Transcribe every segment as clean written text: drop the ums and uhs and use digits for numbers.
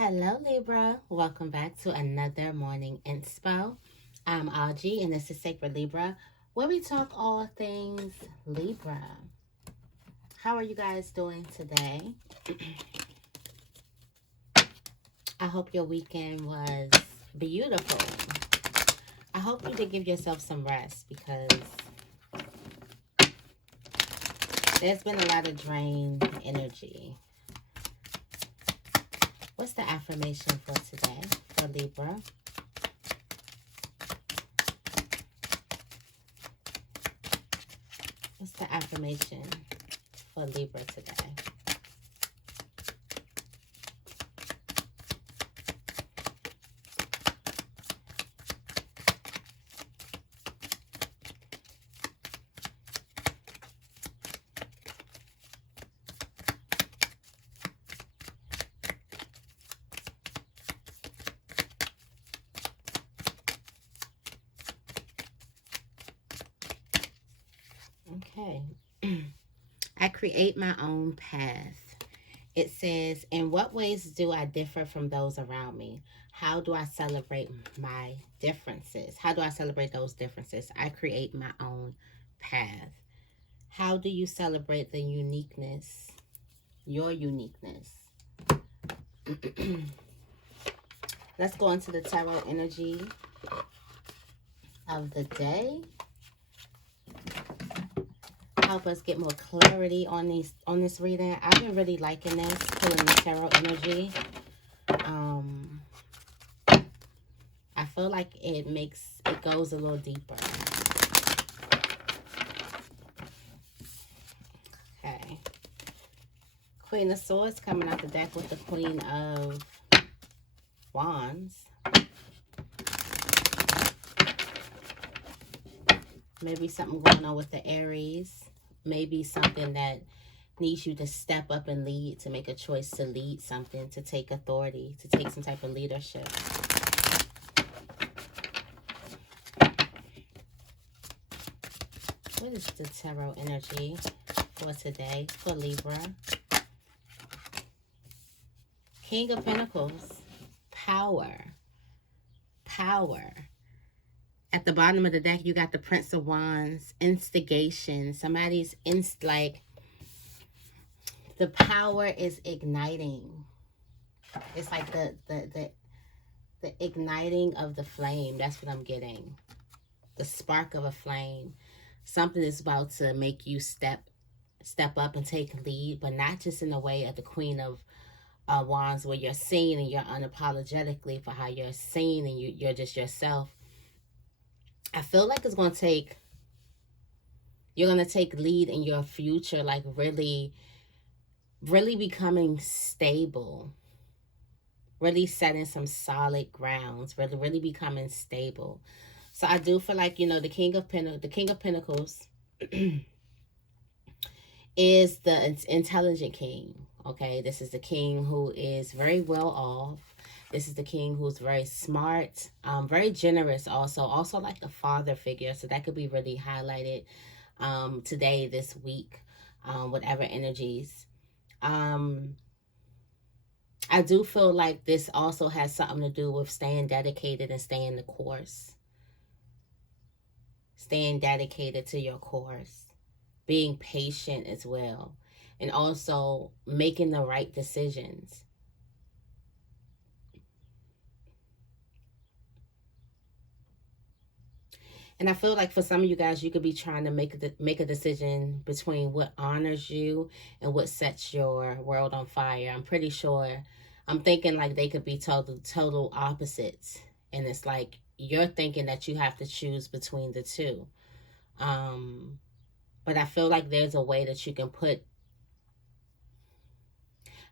Hello, Libra. Welcome back to another morning inspo. I'm Auji, and this is Sacred Libra, where we talk all things Libra. How are you guys doing today? I hope your weekend was beautiful. I hope you did give yourself some rest because there's been a lot of drained energy. What's the affirmation for today for Libra? What's the affirmation for Libra today? Okay. I create my own path. It says, in what ways do I differ from those around me? How do I celebrate my differences? How do I celebrate those differences? I create my own path. How do you celebrate the uniqueness, your uniqueness? Let's go into the tarot energy of the day. Help us get more clarity on this reading. I've been really liking this, pulling the tarot energy. I feel like it goes a little deeper. Okay. Queen of Swords coming out the deck with the Queen of Wands. Maybe something going on with the Aries. Maybe something that needs you to step up and lead, to make a choice to lead something, to take authority, to take some type of leadership. What is the tarot energy for today for Libra? King of Pentacles. Power. Power. At the bottom of the deck, you got the Prince of Wands, instigation. Somebody's like, the power is igniting. It's like the igniting of the flame. That's what I'm getting. The spark of a flame. Something is about to make you step up and take lead, but not just in the way of the Queen of Wands, where you're seen and you're unapologetically for how you're seen and you're just yourself. I feel like you're going to take lead in your future, like really, really becoming stable, really setting some solid grounds, really becoming stable. So I do feel like, the King of Pentacles is the intelligent king. Okay, this is the king who is very well off. This is the king who's very smart, very generous also like a father figure. So that could be really highlighted today, this week, whatever energies. I do feel like this also has something to do with staying dedicated and staying the course. Staying dedicated to your course. Being patient as well. And also making the right decisions. And I feel like for some of you guys, you could be trying to make a decision between what honors you and what sets your world on fire. I'm pretty sure, I'm thinking like they could be total opposites. And it's like you're thinking that you have to choose between the two. But I feel like there's a way that you can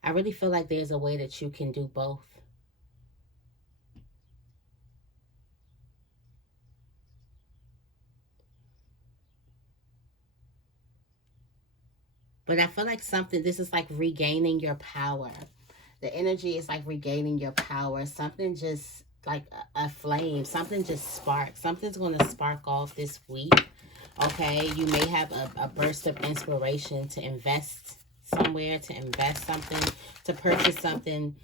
I really feel like there's a way that you can do both. But I feel like this is like regaining your power. The energy is like regaining your power. Something just like a flame. Something just sparks. Something's going to spark off this week. Okay, you may have a burst of inspiration to invest somewhere, to invest something, to purchase something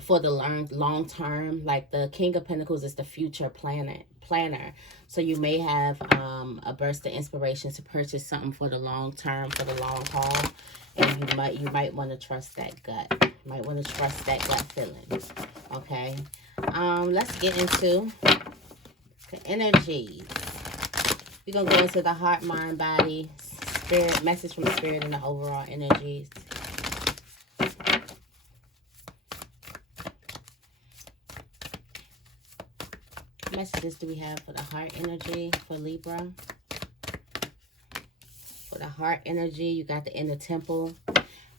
for the long term. Like the King of Pentacles is the future planner. So you may have a burst of inspiration to purchase something for the long term, for the long haul. And you might want to trust that gut. You might want to trust that gut feeling. Okay. Let's get into the energies. We're going to go into the heart, mind, body, spirit, message from spirit, and the overall energies. What messages do we have for the heart energy for Libra? For the heart energy, you got the inner temple.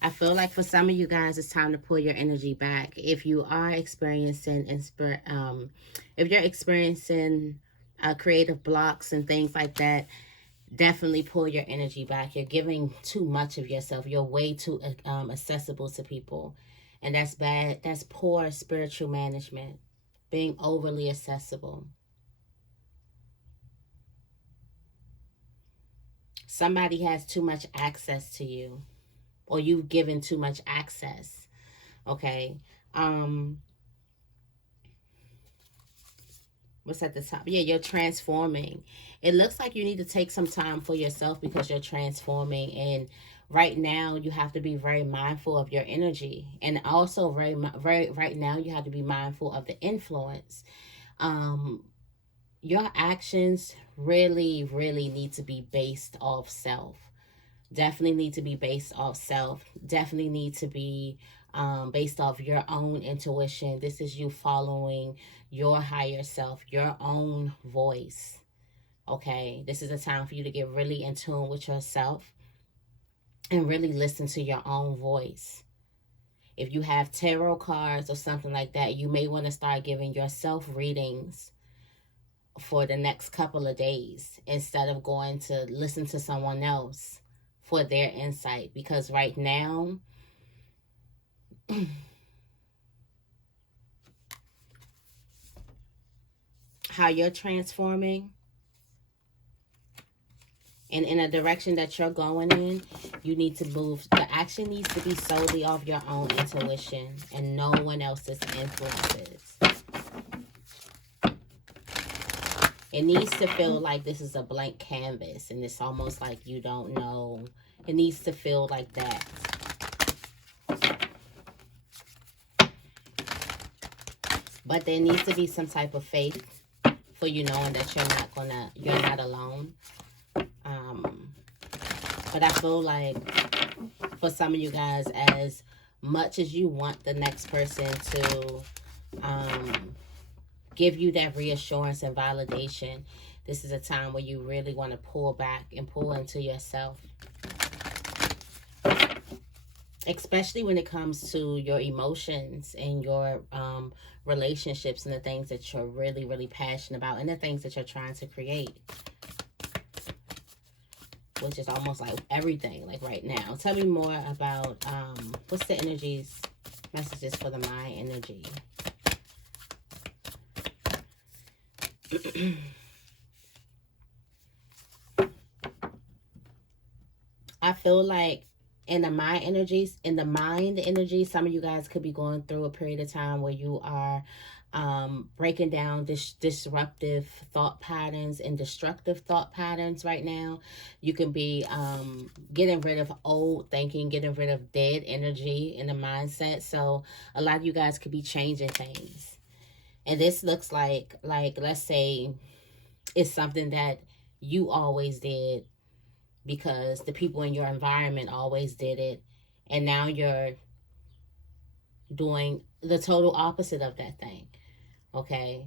I feel like for some of you guys, it's time to pull your energy back. If you are experiencing, if you're experiencing creative blocks and things like that, definitely pull your energy back. You're giving too much of yourself. You're way too accessible to people. And that's bad. That's poor spiritual management. Being overly accessible. Somebody has too much access to you. Or you've given too much access. Okay. What's at the top? Yeah, you're transforming. It looks like you need to take some time for yourself because you're transforming. And right now, you have to be very mindful of your energy. And also, right now, you have to be mindful of the influence. Your actions really, really need to be based off self. Definitely need to be based off self. Definitely need to be based off your own intuition. This is you following your higher self, your own voice. Okay, this is a time for you to get really in tune with yourself and really listen to your own voice. If you have tarot cards or something like that, you may want to start giving yourself readings for the next couple of days instead of going to listen to someone else for their insight, because right now how you're transforming and in a direction that you're going in, you need to move. The action needs to be solely off your own intuition and no one else's influences. It needs to feel like this is a blank canvas and it's almost like you don't know. It needs to feel like that. But there needs to be some type of faith for you knowing that you're not alone. But I feel like for some of you guys, as much as you want the next person to give you that reassurance and validation, this is a time where you really want to pull back and pull into yourself. Especially when it comes to your emotions and your relationships and the things that you're really, really passionate about and the things that you're trying to create. Which is almost like everything, like right now. Tell me more about what's the energies, messages for the mind energy. I feel like in the mind energy, some of you guys could be going through a period of time where you are breaking down disruptive thought patterns and destructive thought patterns right now. You can be getting rid of old thinking, getting rid of dead energy in the mindset. So a lot of you guys could be changing things. And this looks like let's say it's something that you always did because the people in your environment always did it. And now you're doing the total opposite of that thing. Okay.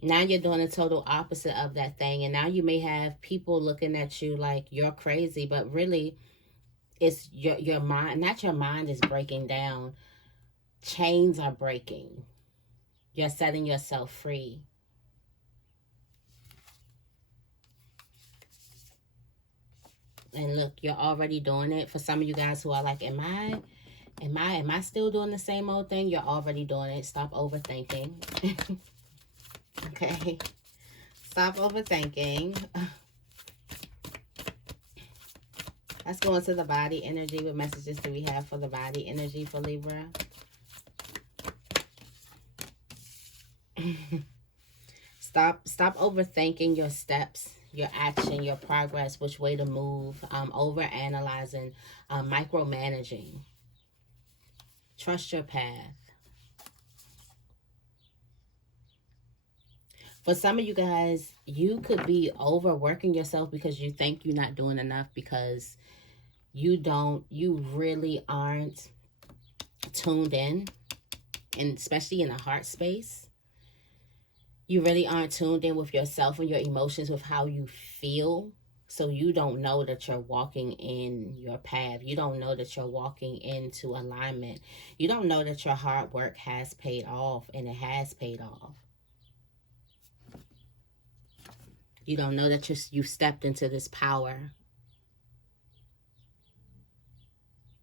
Now you're doing the total opposite of that thing. And now you may have people looking at you like you're crazy, but really it's your mind, not your mind is breaking down. Chains are breaking. You're setting yourself free. And look, you're already doing it. For some of you guys who are like, am I still doing the same old thing? You're already doing it. Stop overthinking. Okay. Stop overthinking. Let's go into the body energy. What messages do we have for the body energy for Libra? Stop overthinking your steps, your action, your progress, which way to move, over analyzing, micromanaging. Trust your path. For some of you guys, you could be overworking yourself because you think you're not doing enough, because you really aren't tuned in, and especially in a heart space. You really aren't tuned in with yourself and your emotions, with how you feel. So you don't know that you're walking in your path. You don't know that you're walking into alignment. You don't know that your hard work has paid off, and it has paid off. You don't know that you stepped into this power.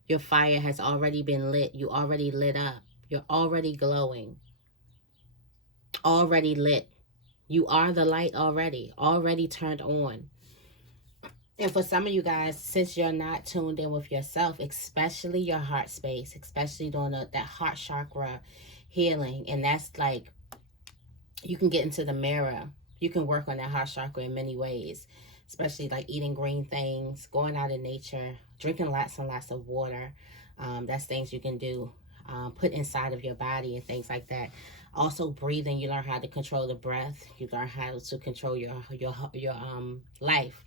Your fire has already been lit. You already lit up. You're already glowing. Already lit. You are the light already turned on. And for some of you guys, since you're not tuned in with yourself, especially your heart space, especially doing that heart chakra healing, and that's like, you can get into the mirror. You can work on that heart chakra in many ways, especially like eating green things, going out in nature, drinking lots and lots of water. That's things you can do. Put inside of your body and things like that. Also breathing, you learn how to control the breath. You learn how to control your life.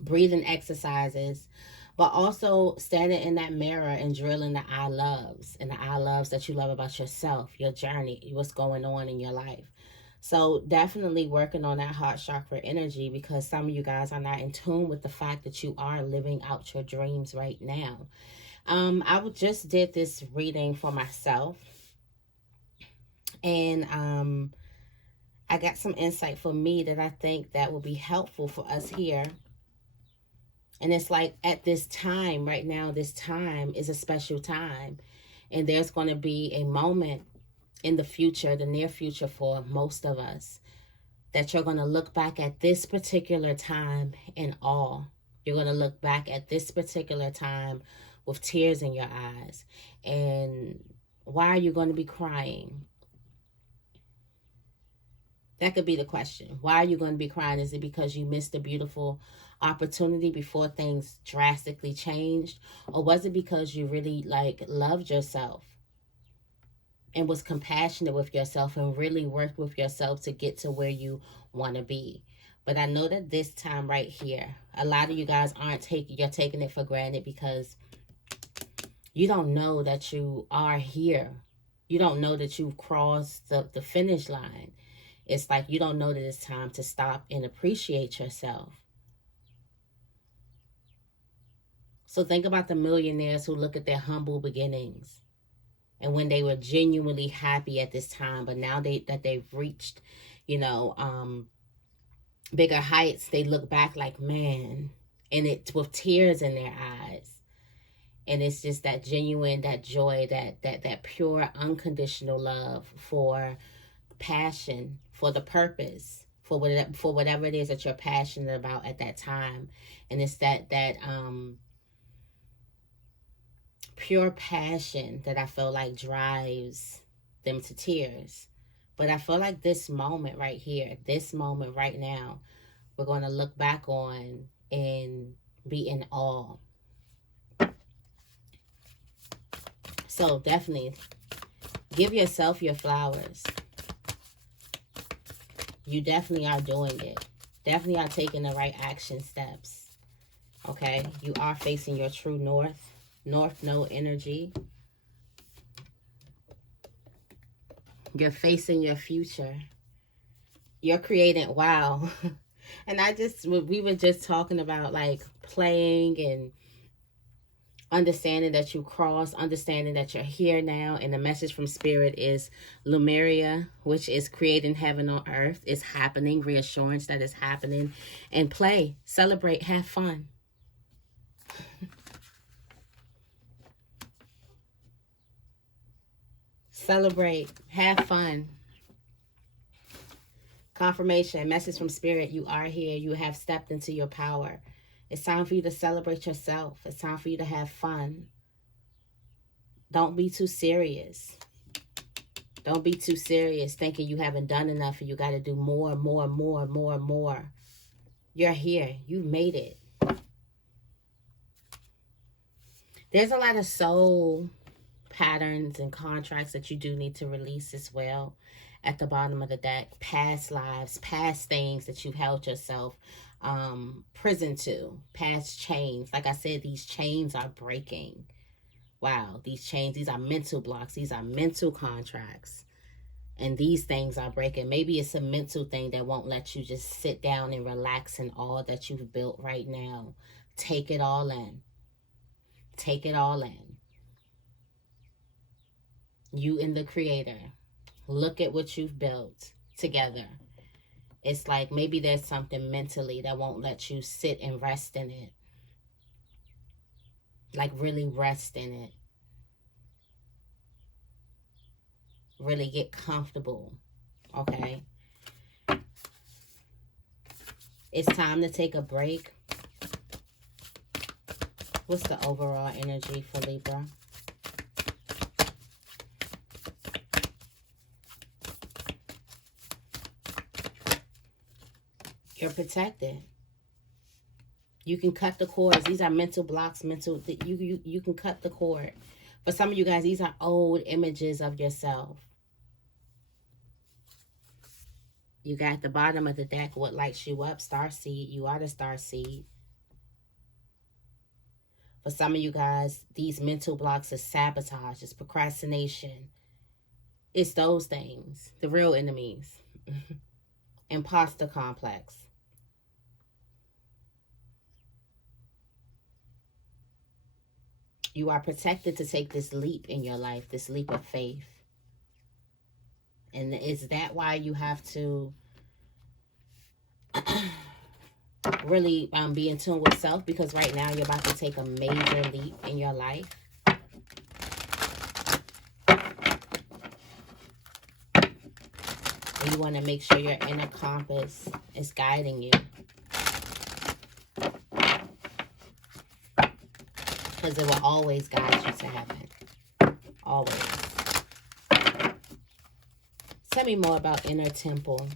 Breathing exercises, but also standing in that mirror and drilling the I loves, and the I loves that you love about yourself, your journey, what's going on in your life. So definitely working on that heart chakra energy, because some of you guys are not in tune with the fact that you are living out your dreams right now. I just did this reading for myself, and I got some insight for me that I think that will be helpful for us here. And it's like, at this time right now, this time is a special time, and there's going to be a moment in the future, the near future, for most of us, that you're going to look back at this particular time in awe. You're going to look back at this particular time with tears in your eyes. And why are you going to be crying? That could be the question. Why are you going to be crying? Is it because you missed a beautiful opportunity before things drastically changed? Or was it because you really loved yourself and was compassionate with yourself and really worked with yourself to get to where you want to be? But I know that this time right here, a lot of you guys you're taking it for granted, because you don't know that you are here. You don't know that you've crossed the finish line. It's like you don't know that it's time to stop and appreciate yourself. So think about the millionaires who look at their humble beginnings, and when they were genuinely happy at this time, but now that they've reached, bigger heights, they look back like, man, and it's with tears in their eyes. And it's just that genuine, that joy, that pure, unconditional love for passion, for the purpose, for whatever it is that you're passionate about at that time. And it's that pure passion that I feel like drives them to tears. But I feel like this moment right here, this moment right now, we're going to look back on and be in awe. So definitely give yourself your flowers. You definitely are doing it. Definitely are taking the right action steps. Okay? You are facing your true north. North node energy. You're facing your future. You're creating, wow. And we were just talking about playing and understanding that you crossed, understanding that you're here now. And the message from Spirit is Lumeria, which is creating heaven on earth. It's happening. Reassurance that it's happening. And play, celebrate, have fun. Celebrate, have fun. Confirmation, message from Spirit, you are here. You have stepped into your power. It's time for you to celebrate yourself. It's time for you to have fun. Don't be too serious. Don't be too serious thinking you haven't done enough and you got to do more, more, more, more, more. You're here. You've made it. There's a lot of soul patterns and contracts that you do need to release as well at the bottom of the deck. Past lives, past things that you've held yourself prison to, past chains. Like I said, these chains are breaking. Wow, these chains, these are mental blocks. These are mental contracts. And these things are breaking. Maybe it's a mental thing that won't let you just sit down and relax in all that you've built right now. Take it all in. Take it all in. You and the Creator. Look at what you've built together. It's like maybe there's something mentally that won't let you sit and rest in it. Like really rest in it. Really get comfortable. Okay? It's time to take a break. What's the overall energy for Libra? You're protected. You can cut the cords. These are mental blocks, you can cut the cord. For some of you guys, these are old images of yourself. You got the bottom of the deck, what lights you up, starseed. You are the starseed. For some of you guys, these mental blocks are sabotage, it's procrastination. It's those things, the real enemies. Imposter complex. You are protected to take this leap in your life, this leap of faith. And is that why you have to really be in tune with self? Because right now you're about to take a major leap in your life. And you want to make sure your inner compass is guiding you. Because it will always guide you to heaven. Always. Tell me more about inner temple.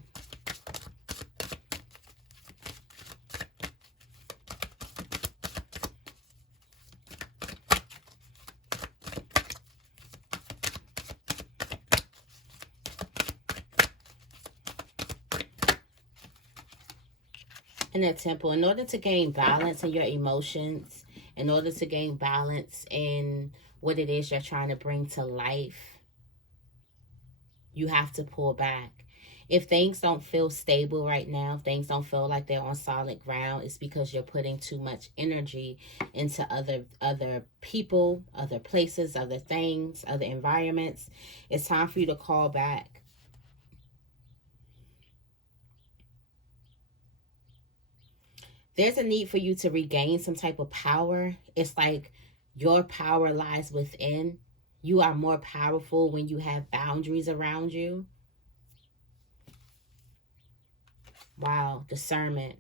Inner temple. In order to gain balance in your emotions, in order to gain balance in what it is you're trying to bring to life, you have to pull back. If things don't feel stable right now, if things don't feel like they're on solid ground, it's because you're putting too much energy into other people, other places, other things, other environments. It's time for you to call back. There's a need for you to regain some type of power. It's like your power lies within. You are more powerful when you have boundaries around you. Wow, discernment.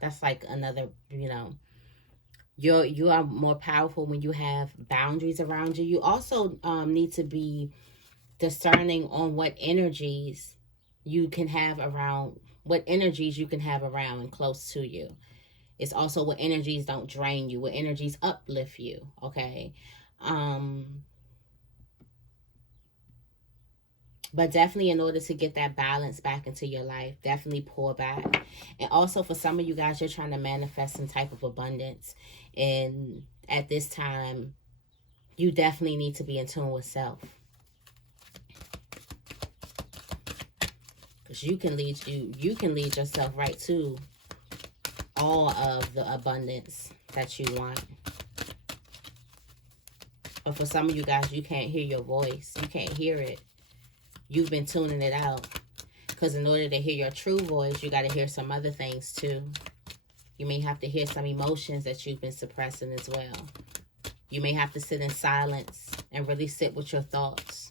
That's like another, you are more powerful when you have boundaries around you. You also need to be discerning on what energies you can have around, and close to you. It's also what energies don't drain you, what energies uplift you, okay? But definitely in order to get that balance back into your life, definitely pull back. And also for some of you guys, you're trying to manifest some type of abundance. And at this time, you definitely need to be in tune with self. Because you can lead yourself right to all of the abundance that you want. But for some of you guys, you can't hear your voice. You can't hear it. You've been tuning it out. Because in order to hear your true voice, you got to hear some other things too. You may have to hear some emotions that you've been suppressing as well. You may have to sit in silence and really sit with your thoughts.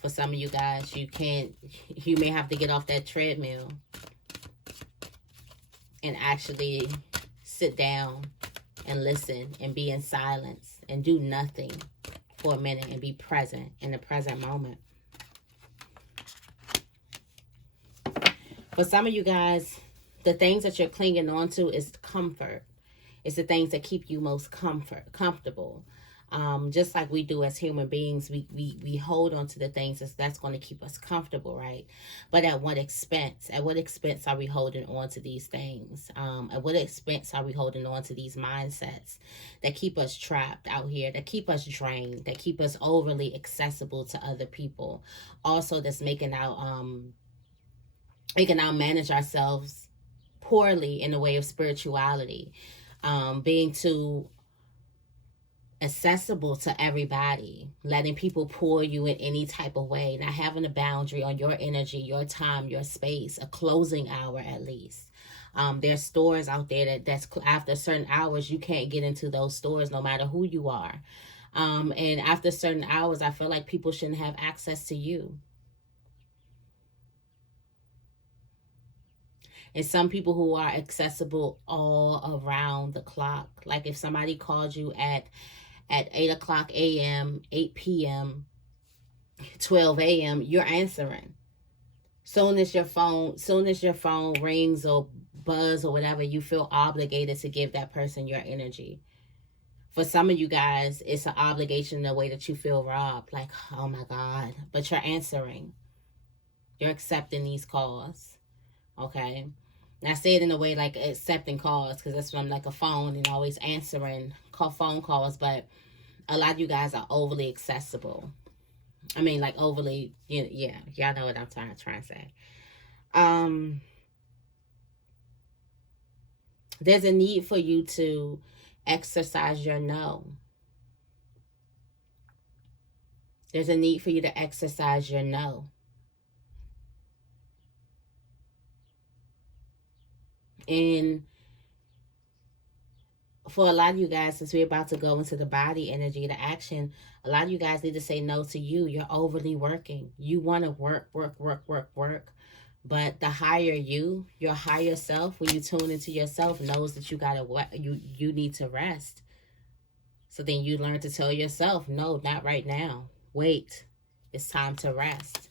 For some of you guys, you may have to get off that treadmill and actually sit down and listen and be in silence and do nothing for a minute and be present in the present moment. For some of you guys, the things that you're clinging on to is comfort. It's the things that keep you most comfortable. Just like we do as human beings, we hold on to the things that's going to keep us comfortable, right? But at what expense? At what expense are we holding on to these things? At what expense are we holding on to these mindsets that keep us trapped out here, that keep us drained, that keep us overly accessible to other people? Also, that's making our manage ourselves poorly in the way of spirituality, being too accessible to everybody, letting people pour you in any type of way, not having a boundary on your energy, your time, your space, a closing hour at least. There's stores out there that's after certain hours, you can't get into those stores no matter who you are. And after certain hours, I feel like people shouldn't have access to you. And some people who are accessible all around the clock. Like if somebody called you at 8 o'clock a.m., 8 p.m., 12 a.m., you're answering. Soon as your phone rings or buzz or whatever, you feel obligated to give that person your energy. For some of you guys, it's an obligation in the way that you feel robbed. Like, oh my God. But you're answering. You're accepting these calls. Okay? And I say it in a way like accepting calls, because that's when I'm like a phone and always answering phone calls. But a lot of you guys are overly accessible. I mean, like overly, yeah, y'all know what I'm trying to say. There's a need for you to exercise your no. There's a need for you to exercise your no. And for a lot of you guys, since we're about to go into the body energy, the action, a lot of you guys need to say no to you. You're overly working. You want to work. But the higher you, your higher self, when you tune into yourself, knows that you need to rest. So then you learn to tell yourself, no, not right now. Wait, it's time to rest.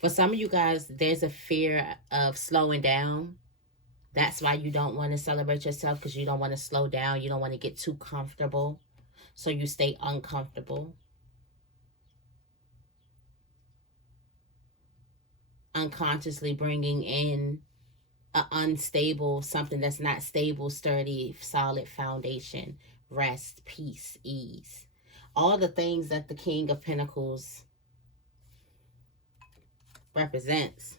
For some of you guys, there's a fear of slowing down. That's why you don't want to celebrate yourself, because you don't want to slow down. You don't want to get too comfortable. So you stay uncomfortable. Unconsciously bringing in an unstable, something that's not stable, sturdy, solid foundation. Rest, peace, ease. All the things that the King of Pentacles represents.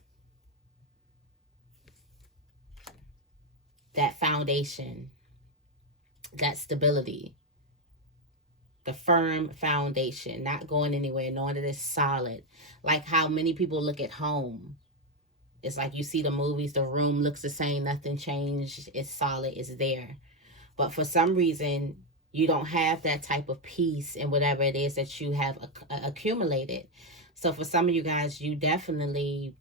That foundation, that stability, the firm foundation, not going anywhere, knowing that it's solid. Like how many people look at home. It's like you see the movies, the room looks the same, nothing changed, it's solid, it's there. But for some reason, you don't have that type of peace in whatever it is that you have accumulated. So for some of you guys, you definitely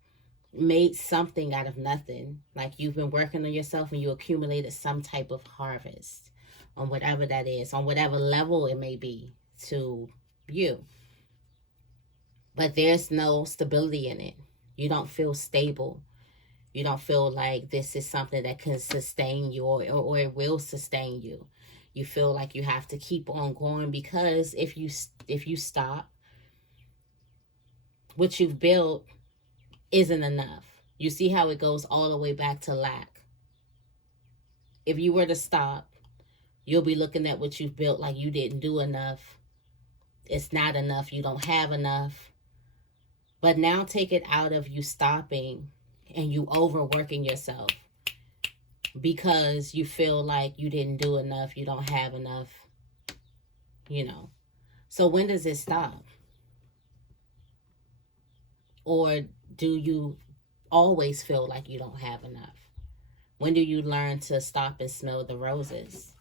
made something out of nothing. Like you've been working on yourself and you accumulated some type of harvest on whatever that is, on whatever level it may be to you. But there's no stability in it. You don't feel stable. You don't feel like this is something that can sustain you or it will sustain you. You feel like you have to keep on going, because if you stop, what you've built isn't enough. You see how it goes all the way back to lack. If you were to stop, you'll be looking at what you've built like you didn't do enough. It's not enough. You don't have enough. But now take it out of you stopping and you overworking yourself because you feel like you didn't do enough. You don't have enough, So when does it stop? Or do you always feel like you don't have enough? When do you learn to stop and smell the roses?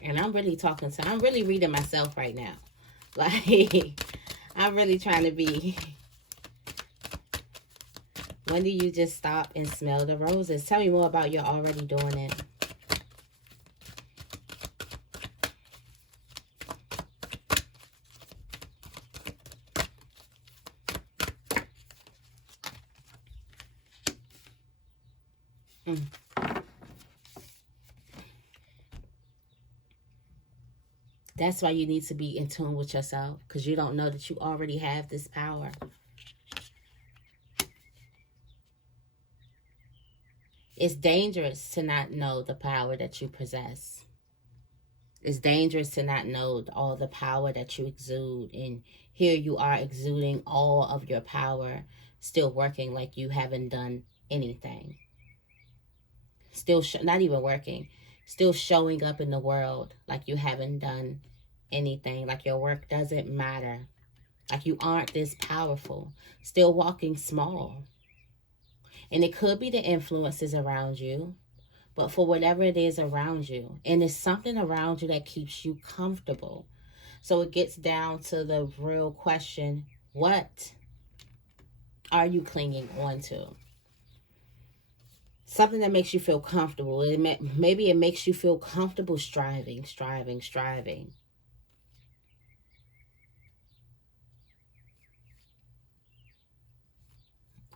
And I'm really reading myself right now. Like, I'm really trying to be When do you just stop and smell the roses? Tell me more about you're already doing it. That's why you need to be in tune with yourself, because you don't know that you already have this power. It's dangerous to not know the power that you possess. It's dangerous to not know all the power that you exude. And here you are exuding all of your power, still working like you haven't done anything. Still, not even working, still showing up in the world like you haven't done anything, like your work doesn't matter, like you aren't this powerful, still walking small. And it could be the influences around you, but for whatever it is around you, and it's something around you that keeps you comfortable. So it gets down to the real question, what are you clinging on to? Something that makes you feel comfortable. Maybe it makes you feel comfortable striving.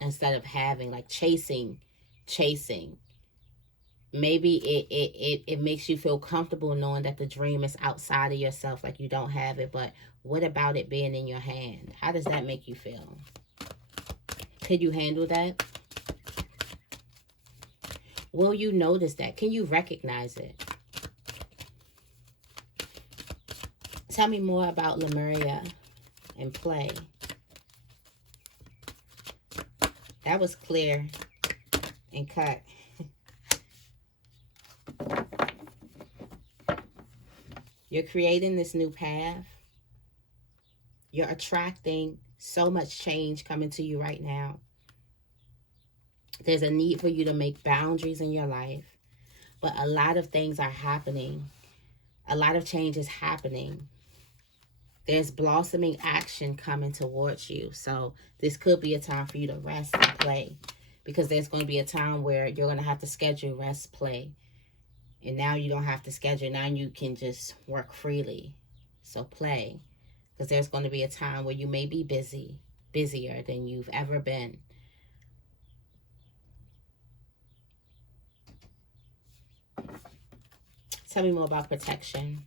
Instead of having, like chasing. Maybe it makes you feel comfortable knowing that the dream is outside of yourself, like you don't have it. But what about it being in your hand? How does that make you feel? Could you handle that? Will you notice that? Can you recognize it? Tell me more about Lemuria and play. That was clear and cut. You're creating this new path. You're attracting so much change coming to you right now. There's a need for you to make boundaries in your life. But a lot of things are happening. A lot of change is happening. There's blossoming action coming towards you. So this could be a time for you to rest and play. Because there's going to be a time where you're going to have to schedule rest, play. And now you don't have to schedule. Now you can just work freely. So play. Because there's going to be a time where you may be busy. Busier than you've ever been. Tell me more about protection.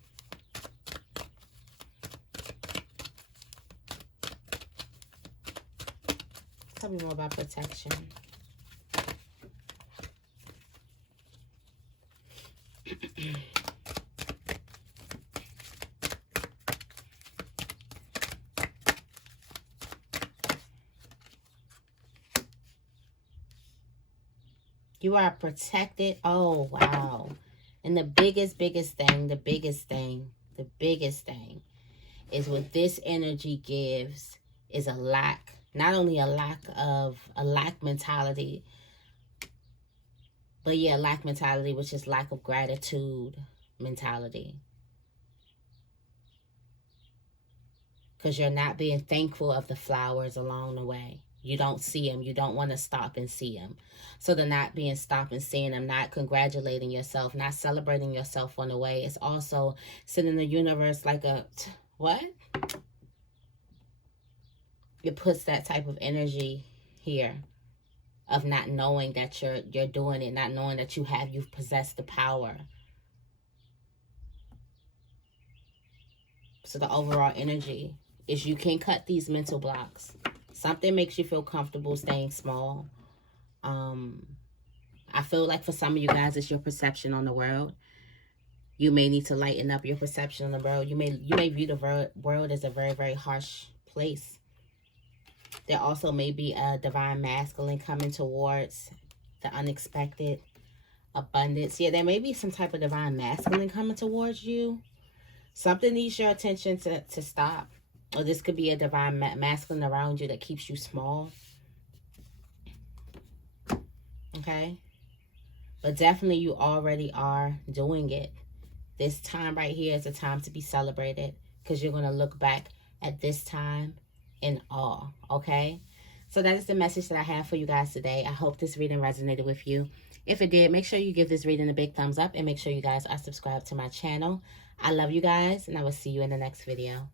Tell me more about protection. You are protected. Oh, wow. And the biggest thing is what this energy gives is a lack. Not only a lack mentality, but yeah, lack mentality, which is lack of gratitude mentality. Because you're not being thankful of the flowers along the way. You don't see them. You don't want to stop and see them. So the not being stop and seeing them, not congratulating yourself, not celebrating yourself on the way. It's also sending the universe like a, what? It puts that type of energy here of not knowing that you're doing it, not knowing that you've possessed the power. So the overall energy is you can cut these mental blocks. Something makes you feel comfortable staying small. I feel like for some of you guys, it's your perception on the world. You may need to lighten up your perception on the world. You may view the world as a very, very harsh place. There also may be a divine masculine coming towards the unexpected abundance. Yeah, there may be some type of divine masculine coming towards you. Something needs your attention to stop. Or this could be a divine masculine around you that keeps you small. Okay? But definitely you already are doing it. This time right here is a time to be celebrated. Because you're going to look back at this time in awe. Okay? So that is the message that I have for you guys today. I hope this reading resonated with you. If it did, make sure you give this reading a big thumbs up and make sure you guys are subscribed to my channel. I love you guys, and I will see you in the next video.